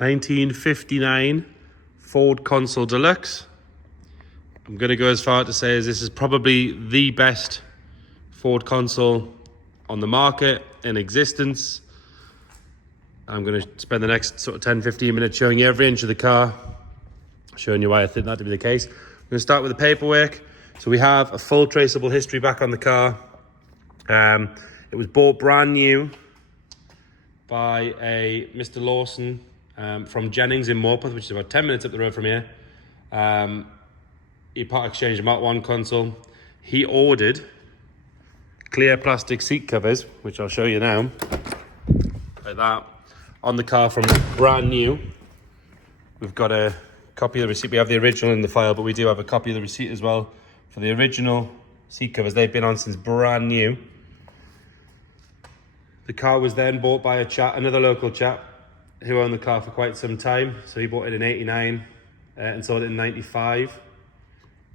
1959 Ford Consul Deluxe. I'm going to go as far to say as this is probably the best Ford Consul on the market, in existence. I'm going to spend the next sort of 10-15 minutes showing you every inch of the car, showing you why I think that to be the case. I'm going to start with the paperwork. So we have a full traceable history back on the car. It was bought brand new by a Mr. Lawson from Jennings in Morpeth, which is about 10 minutes up the road from here. He part exchanged a Mark 1 Consul. He ordered clear plastic seat covers, which I'll show you now, like that, on the car from brand new. We've got a copy of the receipt. We have the original in the file, but we do have a copy of the receipt as well for the original seat covers. They've been on since brand new. The car was then bought by another local chap who owned the car for quite some time. So he bought it in 89 and sold it in 95,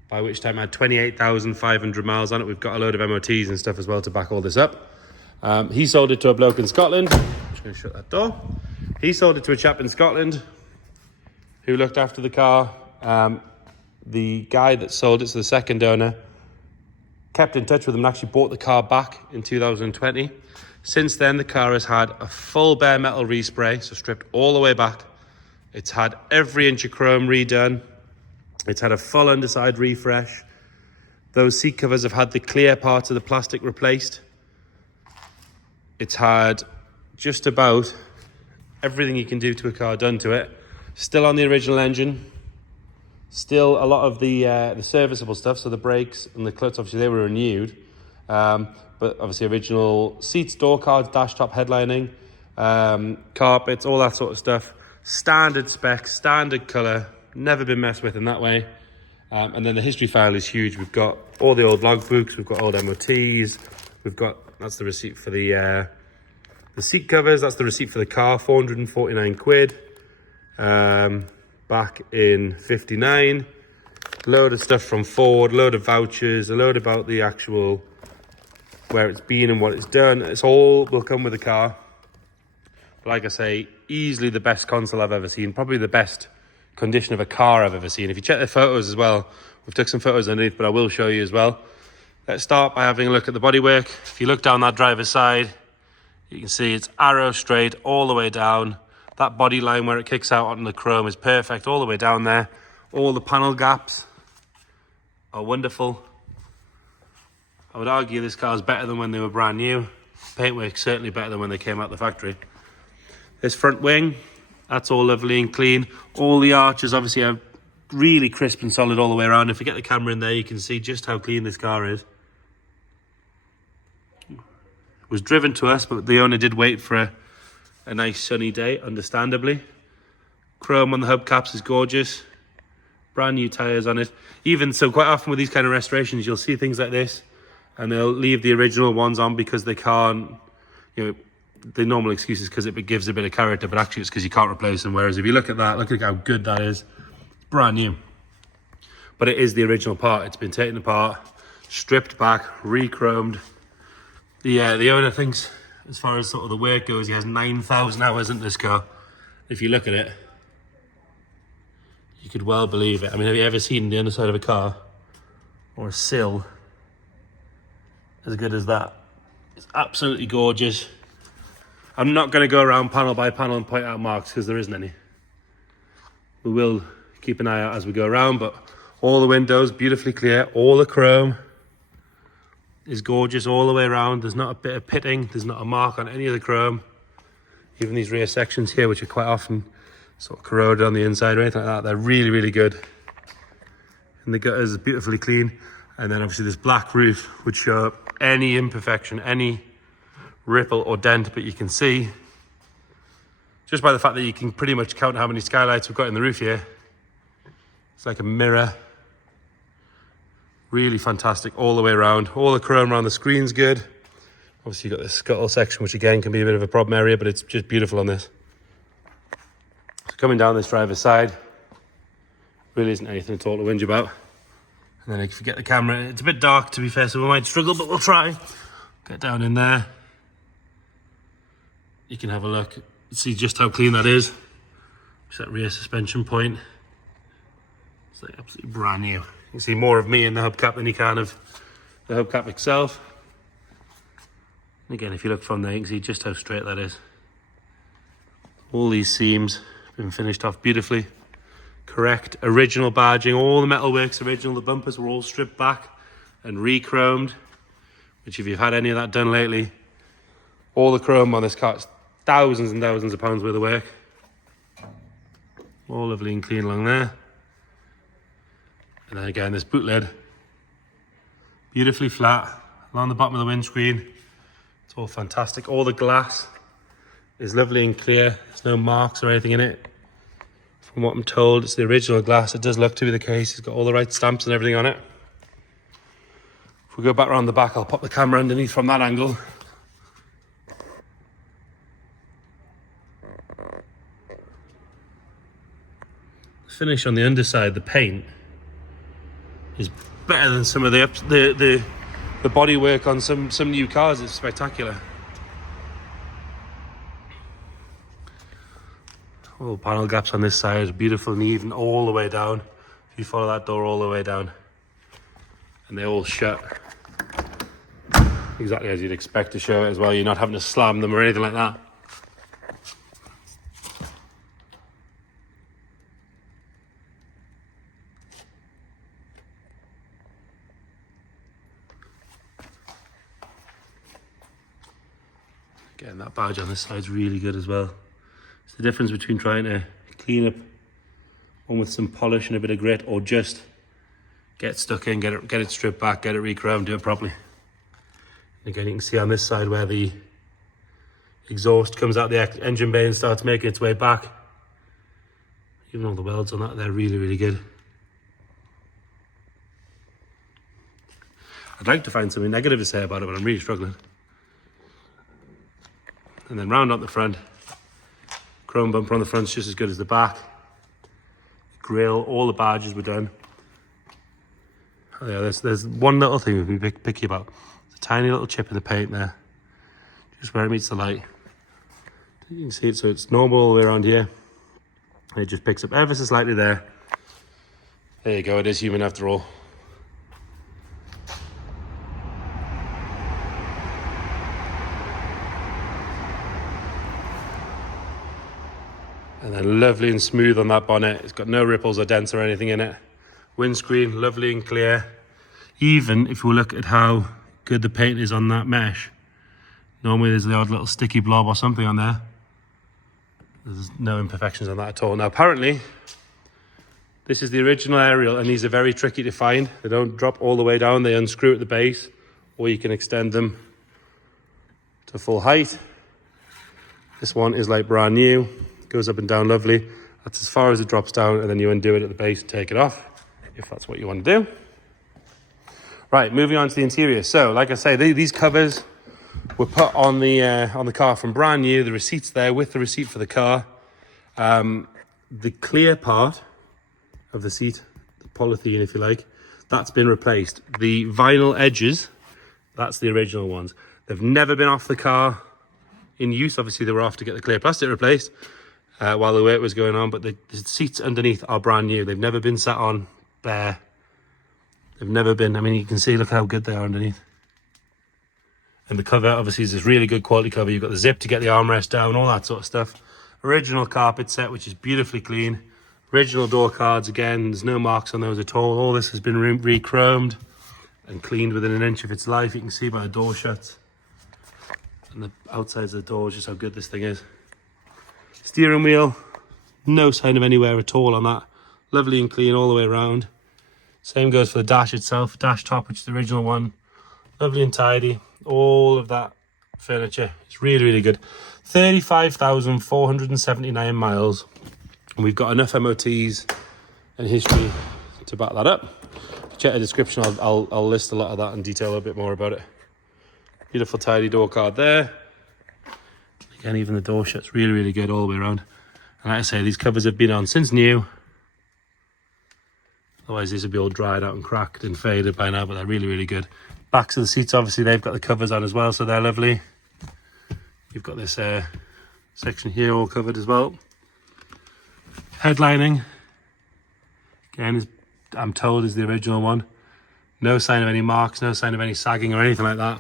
by which time I had 28,500 miles on it. We've got a load of MOTs and stuff as well to back all this up. He sold it to a bloke in Scotland. I'm just going to shut that door. He sold it to a chap in Scotland who looked after the car. The guy that sold it, so the second owner, kept in touch with him and actually bought the car back in 2020. Since then, the car has had a full bare metal respray, so stripped all the way back. It's had every inch of chrome redone. It's had a full underside refresh. Those seat covers have had the clear parts of the plastic replaced. It's had just about everything you can do to a car done to it. Still on the original engine. Still a lot of the serviceable stuff, so the brakes and the clutch, obviously they were renewed. But obviously original seats, door cards, dash top headlining, carpets, all that sort of stuff. Standard specs, standard colour, never been messed with in that way. And then the history file is huge. We've got all the old logbooks, we've got old MOTs, we've got, that's the receipt for the seat covers, that's the receipt for the car, 449 quid. Back in 59, load of stuff from Ford, load of vouchers, a load about the actual where it's been and what it's done. It's all will come with the car. But like I say, easily the best Consul I've ever seen, probably the best condition of a car I've ever seen. If you check the photos as well, we've took some photos underneath, but I will show you as well. Let's start by having a look at the bodywork. If you look down that driver's side, you can see it's arrow straight all the way down. That body line where it kicks out on the chrome is perfect all the way down there. All the panel gaps are wonderful. I would argue this car is better than when they were brand new. Paintwork certainly better than when they came out the factory. This front wing, that's all lovely and clean. All the arches obviously are really crisp and solid all the way around. If you get the camera in there, you can see just how clean this car is. It was driven to us, but the owner did wait for a nice sunny day, understandably. Chrome on the hubcaps is gorgeous. Brand new tyres on it. Even so, quite often with these kind of restorations, you'll see things like this, and they'll leave the original ones on because they can't, you know, the normal excuse is because it gives a bit of character, but actually it's because you can't replace them. Whereas if you look at that, look at how good that is. It's brand new. But it is the original part. It's been taken apart, stripped back, re-chromed. The owner thinks, as far as sort of the work goes, he has 9,000 hours in this car. If you look at it, you could well believe it. I mean, have you ever seen the underside of a car or a sill as good as that? It's absolutely gorgeous. I'm not going to go around panel by panel and point out marks because there isn't any. We will keep an eye out as we go around, but all the windows beautifully clear, all the chrome is gorgeous all the way around. There's not a bit of pitting, there's not a mark on any of the chrome. Even these rear sections here, which are quite often sort of corroded on the inside or anything like that, they're really, really good. And the gutters are beautifully clean. And then obviously this black roof would show up any imperfection, any ripple or dent, but you can see just by the fact that you can pretty much count how many skylights we've got in the roof here. It's like a mirror. Really fantastic all the way around. All the chrome around the screen's good. Obviously you've got this scuttle section, which again can be a bit of a problem area, but it's just beautiful on this. So coming down this driver's side, really isn't anything at all to whinge about. And then if you get the camera, it's a bit dark to be fair, so we might struggle, but we'll try. Get down in there. You can have a look, see just how clean that is. Just that rear suspension point. It's like absolutely brand new. You can see more of me in the hubcap than you can of the hubcap itself. And again, if you look from there, you can see just how straight that is. All these seams have been finished off beautifully. Correct, original badging, all the metalwork's original. The bumpers were all stripped back and re-chromed, which if you've had any of that done lately, all the chrome on this car is thousands and thousands of pounds worth of work. All lovely and clean along there. And then again, this boot lid, beautifully flat along the bottom of the windscreen. It's all fantastic. All the glass is lovely and clear. There's no marks or anything in it. From what I'm told, it's the original glass. It does look to be the case. It's got all the right stamps and everything on it. If we go back around the back, I'll pop the camera underneath from that angle. The finish on the underside, the paint, is better than some of the bodywork on some new cars. It's spectacular. All panel gaps on this side, beautiful and even all the way down. If you follow that door all the way down, and they all shut exactly as you'd expect to show it as well. You're not having to slam them or anything like that. Again, that badge on this side is really good as well. It's the difference between trying to clean up one with some polish and a bit of grit, or just get stuck in, get it stripped back, get it re-chromed, do it properly. And again, you can see on this side where the exhaust comes out the engine bay and starts making its way back. Even all the welds on that, they're really, really good. I'd like to find something negative to say about it, but I'm really struggling. And then round up the front, chrome bumper on the front's just as good as the back. Grille, all the badges were done. Oh yeah, there's one little thing we can be picky about. It's a tiny little chip in the paint there, just where it meets the light. You can see it, so it's normal all the way around here. And it just picks up ever so slightly there. There you go, it is human after all. And then lovely and smooth on that bonnet. It's got no ripples or dents or anything in it. Windscreen, lovely and clear. Even if we look at how good the paint is on that mesh, normally there's the odd little sticky blob or something on there. There's no imperfections on that at all. Now apparently, this is the original aerial, and these are very tricky to find. They don't drop all the way down, they unscrew at the base, or you can extend them to full height. This one is like brand new. Goes up and down lovely. That's as far as it drops down, and then you undo it at the base and take it off, if that's what you want to do. Right, moving on to the interior. So, like I say, these covers were put on the car from brand new. The receipt's there with the receipt for the car. The clear part of the seat, the polythene, if you like, that's been replaced. The vinyl edges, that's the original ones. They've never been off the car in use. Obviously, they were off to get the clear plastic replaced while the work was going on, but the seats underneath are brand new. They've never been sat on bare. They've never been, I mean, you can see, look how good they are underneath. And the cover, obviously, is this really good quality cover. You've got the zip to get the armrest down, all that sort of stuff. Original carpet set, which is beautifully clean. Original door cards, again, there's no marks on those at all. All this has been re-chromed and cleaned within an inch of its life. You can see by the door shuts and the outsides of the doors just how good this thing is. Steering wheel, no sign of any wear at all on that. Lovely and clean all the way around. Same goes for the dash itself, dash top, which is the original one. Lovely and tidy. All of that furniture, it's really, really good. 35,479 miles. And we've got enough MOTs and history to back that up. Check the description, I'll list a lot of that and detail a bit more about it. Beautiful tidy door card there. Again, even the door shuts really, really good all the way around. And like I say, these covers have been on since new. Otherwise these would be all dried out and cracked and faded by now, but they're really, really good. Backs of the seats, obviously they've got the covers on as well, so they're lovely. You've got this section here all covered as well. Headlining, again, I'm told is the original one. No sign of any marks, no sign of any sagging or anything like that.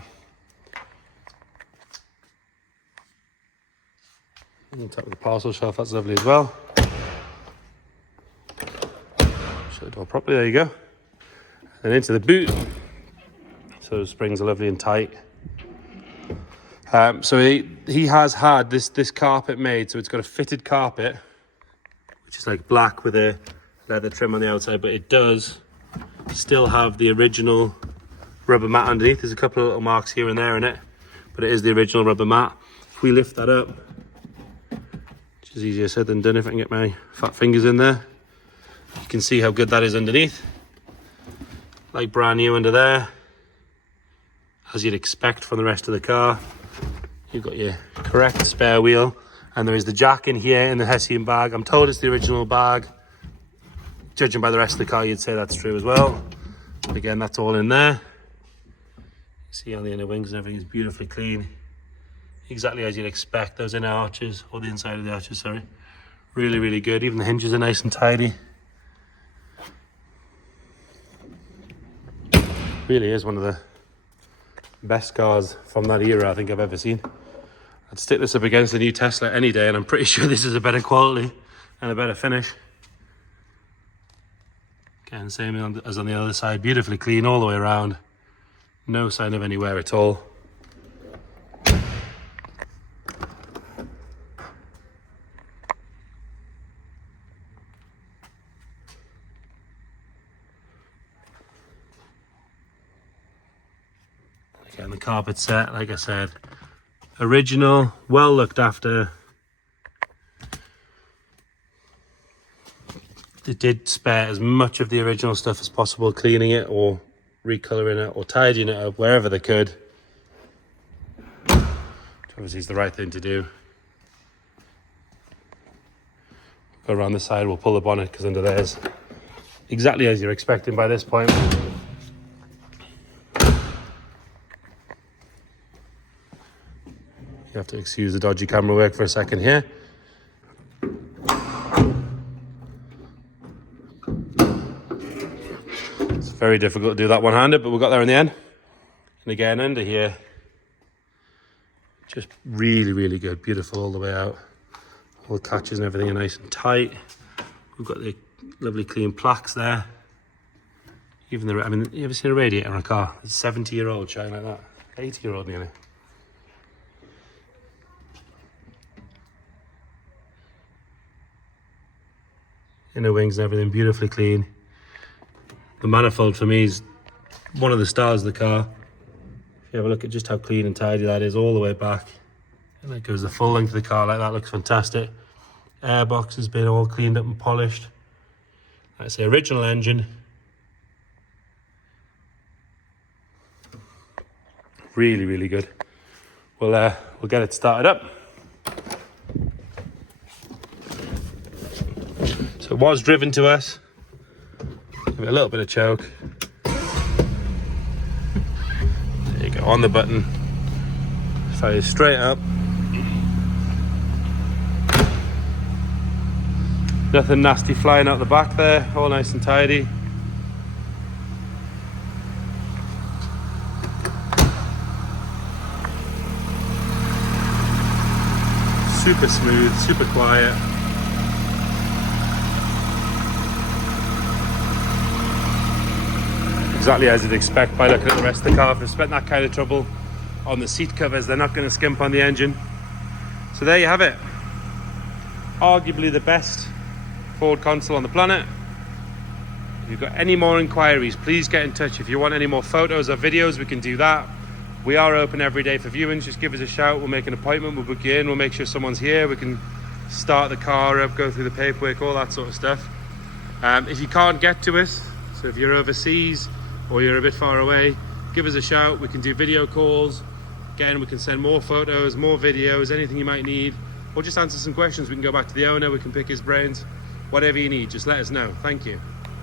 On top of the parcel shelf, that's lovely as well. Shut the door properly, there you go. And into the boot. So the springs are lovely and tight. So he has had this carpet made, so it's got a fitted carpet, which is like black with a leather trim on the outside, but it does still have the original rubber mat underneath. There's a couple of little marks here and there in it, but it is the original rubber mat. If we lift that up, which is easier said than done if I can get my fat fingers in there, you can see how good that is underneath. Like brand new under there, as you'd expect from the rest of the car. You've got your correct spare wheel, and there is the jack in here in the Hessian bag. I'm told it's the original bag. Judging by the rest of the car, you'd say that's true as well. But again, that's all in there. You see on the inner wings and everything is beautifully clean. Exactly as you'd expect. Those inner arches, or the inside of the arches, sorry. Really, really good. Even the hinges are nice and tidy. Really is one of the best cars from that era I think I've ever seen. I'd stick this up against the new Tesla any day, and I'm pretty sure this is a better quality and a better finish. Again, same as on the other side, beautifully clean all the way around. No sign of any wear at all. Again, the carpet set, like I said, original, well looked after. They did spare as much of the original stuff as possible, cleaning it or recoloring it or tidying it up wherever they could. Which obviously is the right thing to do. Go around the side, we'll pull the bonnet because under there's exactly as you're expecting by this point. You have to excuse the dodgy camera work for a second here. It's very difficult to do that one-handed, but we got there in the end. And again, under here, just really, really good. Beautiful all the way out. All the catches and everything are nice and tight. We've got the lovely clean plaques there. Even the, I mean, you ever seen a radiator on a car? It's a 70-year-old shine like that. 80-year-old nearly. Inner wings and everything beautifully clean. The manifold for me is one of the stars of the car. If you have a look at just how clean and tidy that is all the way back. And that goes the full length of the car like that, looks fantastic. Airbox has been all cleaned up and polished. That's the original engine. Really, really good. We'll get it started up. So it was driven to us. Give it a little bit of choke. There you go, on the button. Fire straight up. Nothing nasty flying out the back there, all nice and tidy. Super smooth, super quiet. Exactly as you'd expect by looking at the rest of the car. If they've spent that kind of trouble on the seat covers, they're not going to skimp on the engine. So there you have it. Arguably the best Ford Consul on the planet. If you've got any more inquiries, please get in touch. If you want any more photos or videos, we can do that. We are open every day for viewings. Just give us a shout. We'll make an appointment. We'll book you in. We'll make sure someone's here. We can start the car up, go through the paperwork, all that sort of stuff. If you can't get to us, so if you're overseas or you're a bit far away, give us a shout. We can do video calls. Again, we can send more photos, more videos, anything you might need, or just answer some questions. We can go back to the owner. We can pick his brains. Whatever you need, just let us know. Thank you.